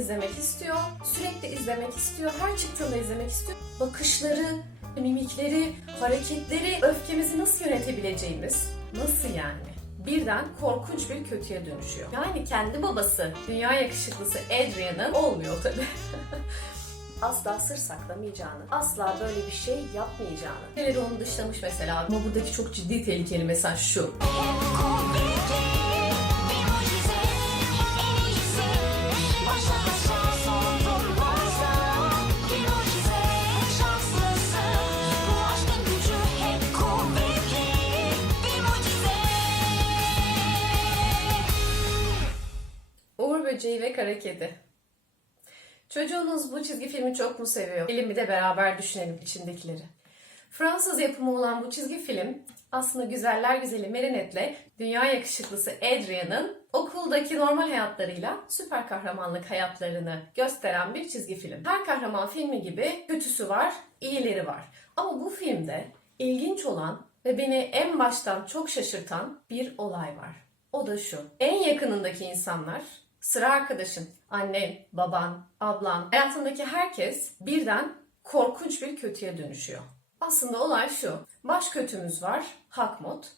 izlemek istiyor, sürekli izlemek istiyor, her çıktığında izlemek istiyor. Bakışları, mimikleri, hareketleri, öfkemizi nasıl yönetebileceğimiz, nasıl yani? Birden korkunç bir kötüye dönüşüyor. Yani kendi babası, dünya yakışıklısı Adrian'ın olmuyor tabii. asla sır saklamayacağını, asla böyle bir şey yapmayacağını. Neleri onu dışlamış mesela. Ama buradaki çok ciddi tehlikeli mesaj şu. Böceği ve Kara Kedi. Çocuğunuz bu çizgi filmi çok mu seviyor? Gelin bir de beraber düşünelim içindekileri. Fransız yapımı olan bu çizgi film aslında güzeller güzeli Marinette'le dünya yakışıklısı Adrian'ın okuldaki normal hayatlarıyla süper kahramanlık hayatlarını gösteren bir çizgi film. Her kahraman filmi gibi kötüsü var, iyileri var. Ama bu filmde ilginç olan ve beni en baştan çok şaşırtan bir olay var. O da şu. En yakınındaki insanlar, sıra arkadaşın, annen, baban, ablan, hayatındaki herkes birden korkunç bir kötüye dönüşüyor. Aslında olay şu. Baş kötümüz var, Hakmot.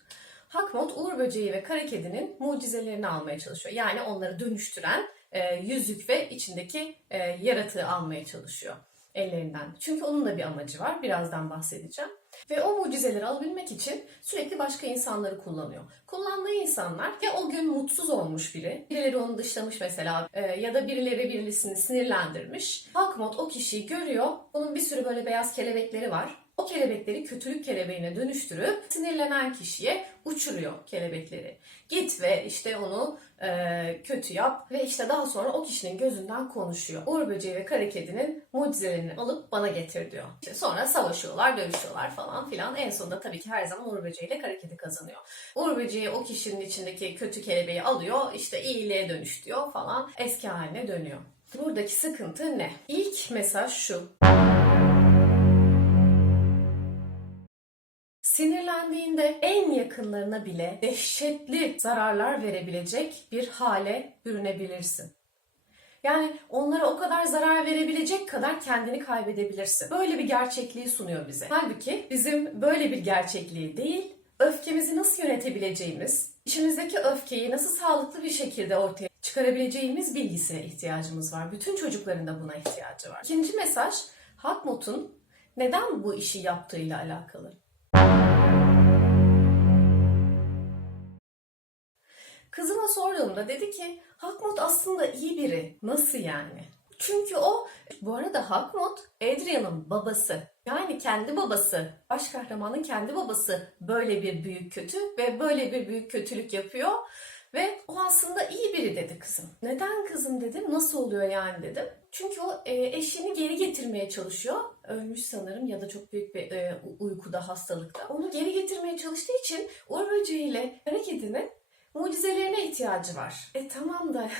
Hakmot Uğur Böceği ve Kara Kedi'nin mucizelerini almaya çalışıyor. Yani onları dönüştüren e, yüzük ve içindeki e, yaratığı almaya çalışıyor ellerinden. Çünkü onun da bir amacı var. Birazdan bahsedeceğim. Ve o mucizeleri alabilmek için sürekli başka insanları kullanıyor. Kullandığı insanlar ya o gün mutsuz olmuş biri, birileri onu dışlamış mesela e, ya da birileri birisini sinirlendirmiş. Hakmot o kişiyi görüyor. Onun bir sürü böyle beyaz kelebekleri var. O kelebekleri kötülük kelebeğine dönüştürüp sinirlenen kişiye uçuruyor kelebekleri. Git ve işte onu e, kötü yap ve işte daha sonra o kişinin gözünden konuşuyor. Uğur Böceği ve Kara Kedi'nin mucizelerini alıp bana getir diyor. İşte sonra savaşıyorlar, dövüşüyorlar falan filan. En sonunda tabii ki her zaman Uğur Böceği ile Kara Kedi kazanıyor. Uğur Böceği o kişinin içindeki kötü kelebeği alıyor, işte iyiliğe dönüş diyor falan. Eski haline dönüyor. Buradaki sıkıntı ne? İlk mesaj şu. Sinirlendiğinde en yakınlarına bile dehşetli zararlar verebilecek bir hale bürünebilirsin. Yani onlara o kadar zarar verebilecek kadar kendini kaybedebilirsin. Böyle bir gerçekliği sunuyor bize. Halbuki bizim böyle bir gerçekliği değil, öfkemizi nasıl yönetebileceğimiz, içimizdeki öfkeyi nasıl sağlıklı bir şekilde ortaya çıkarabileceğimiz bilgisine ihtiyacımız var. Bütün çocukların da buna ihtiyacı var. İkinci mesaj, Hakmut'un neden bu işi yaptığıyla alakalı. Kızıma sorduğumda dedi ki Hakmut aslında iyi biri. Nasıl yani? Çünkü o, bu arada Hakmut Adrian'ın babası. Yani kendi babası, baş kahramanın kendi babası böyle bir büyük kötü ve böyle bir büyük kötülük yapıyor. Ve o aslında iyi biri dedi kızım. Neden kızım dedim, nasıl oluyor yani dedim. Çünkü o e, eşini geri getirmeye çalışıyor. Ölmüş sanırım ya da çok büyük bir e, uykuda, hastalıkta. Onu geri getirmeye çalıştığı için Uğur Böceği ile Kara mucizelerine ihtiyacı var. E tamam da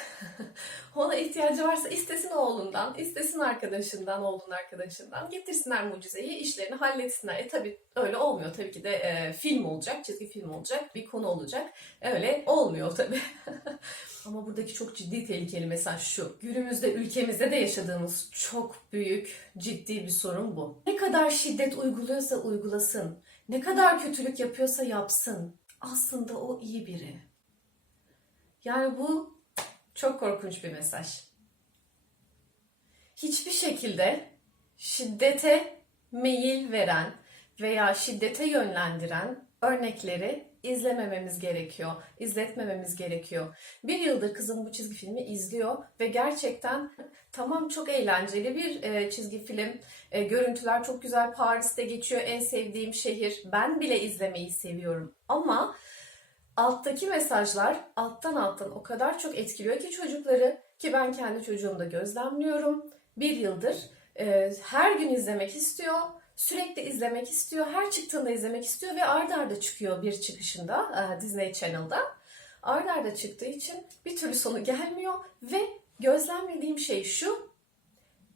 ona ihtiyacı varsa istesin oğlundan, istesin arkadaşından, oğlun arkadaşından. Getirsinler mucizeyi, işlerini halletsinler. E tabi öyle olmuyor. Tabii ki de e, film olacak, çizgi film olacak, bir konu olacak. Öyle olmuyor tabii. Ama buradaki çok ciddi tehlikeli mesaj şu. Günümüzde ülkemizde de yaşadığımız çok büyük, ciddi bir sorun bu. Ne kadar şiddet uyguluyorsa uygulasın, ne kadar kötülük yapıyorsa yapsın. Aslında o iyi biri. Yani bu çok korkunç bir mesaj. Hiçbir şekilde şiddete meyil veren veya şiddete yönlendiren örnekleri izlemememiz gerekiyor, izletmememiz gerekiyor. Bir yıldır kızım bu çizgi filmi izliyor ve gerçekten tamam çok eğlenceli bir e, çizgi film. E, görüntüler çok güzel. Paris'te geçiyor en sevdiğim şehir. Ben bile izlemeyi seviyorum. Ama alttaki mesajlar alttan alttan o kadar çok etkiliyor ki çocukları ki ben kendi çocuğumda gözlemliyorum. Bir yıldır e, her gün izlemek istiyor, sürekli izlemek istiyor, her çıktığında izlemek istiyor ve ardarda arda çıkıyor bir çıkışında e, Disney Channel'da. Ardarda arda çıktığı için bir türlü sonu gelmiyor ve gözlemlediğim şey şu,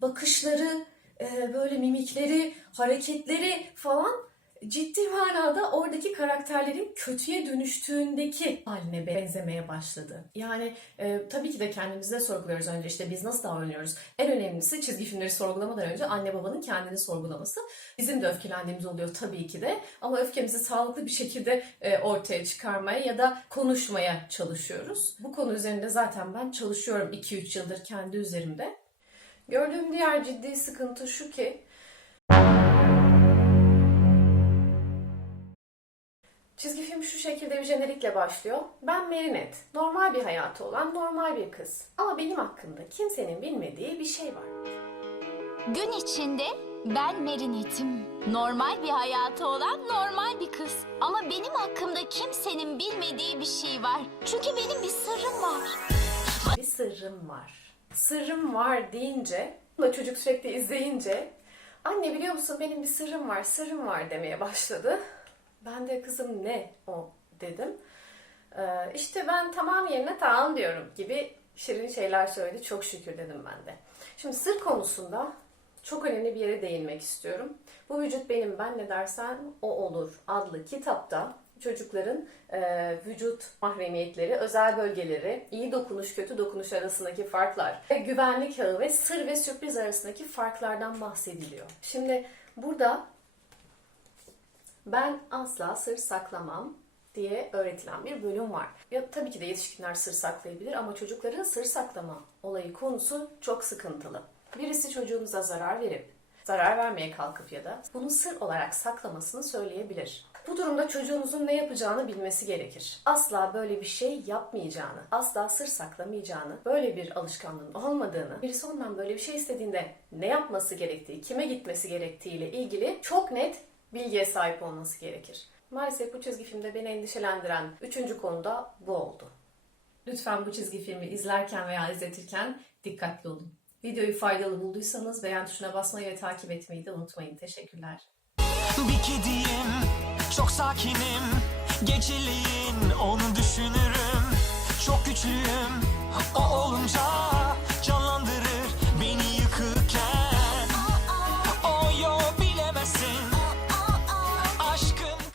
bakışları, e, böyle mimikleri, hareketleri falan ciddi manada oradaki karakterlerin kötüye dönüştüğündeki haline benzemeye başladı. Yani e, tabii ki de kendimizde sorguluyoruz önce işte biz nasıl davranıyoruz. En önemlisi çizgi filmleri sorgulamadan önce anne babanın kendini sorgulaması. Bizim de öfkelendiğimiz oluyor tabii ki de ama öfkemizi sağlıklı bir şekilde e, ortaya çıkarmaya ya da konuşmaya çalışıyoruz. Bu konu üzerinde zaten ben çalışıyorum 2-3 yıldır kendi üzerimde. Gördüğüm diğer ciddi sıkıntı şu ki Çizgi film şu şekilde bir jenerikle başlıyor. Ben Merinet. Normal bir hayatı olan normal bir kız. Ama benim hakkımda kimsenin bilmediği bir şey var. Gün içinde ben Merinet'im. Normal bir hayatı olan normal bir kız. Ama benim hakkımda kimsenin bilmediği bir şey var. Çünkü benim bir sırrım var. Bir sırrım var. Sırrım var deyince, da çocuk sürekli izleyince, anne biliyor musun benim bir sırrım var, sırrım var demeye başladı. Ben de kızım ne o dedim. Ee, işte ben tamam yerine tamam diyorum gibi şirin şeyler söyledi. Çok şükür dedim ben de. Şimdi sır konusunda çok önemli bir yere değinmek istiyorum. Bu vücut benim ben ne dersen o olur adlı kitapta çocukların e, vücut mahremiyetleri, özel bölgeleri, iyi dokunuş, kötü dokunuş arasındaki farklar, ve güvenlik ağı ve sır ve sürpriz arasındaki farklardan bahsediliyor. Şimdi burada ben asla sır saklamam diye öğretilen bir bölüm var. Ya tabii ki de yetişkinler sır saklayabilir ama çocukların sır saklama olayı konusu çok sıkıntılı. Birisi çocuğunuza zarar verip zarar vermeye kalkıp ya da bunu sır olarak saklamasını söyleyebilir. Bu durumda çocuğunuzun ne yapacağını bilmesi gerekir. Asla böyle bir şey yapmayacağını, asla sır saklamayacağını, böyle bir alışkanlığın olmadığını, birisi ondan böyle bir şey istediğinde ne yapması gerektiği, kime gitmesi gerektiğiyle ilgili çok net bilgiye sahip olması gerekir. Maalesef bu çizgi filmde beni endişelendiren üçüncü konu da bu oldu. Lütfen bu çizgi filmi izlerken veya izletirken dikkatli olun. Videoyu faydalı bulduysanız beğen tuşuna basmayı ve takip etmeyi de unutmayın. Teşekkürler. Bir kediyim, çok sakinim. Geceliğin onu düşünürüm. Çok güçlüyüm, o, o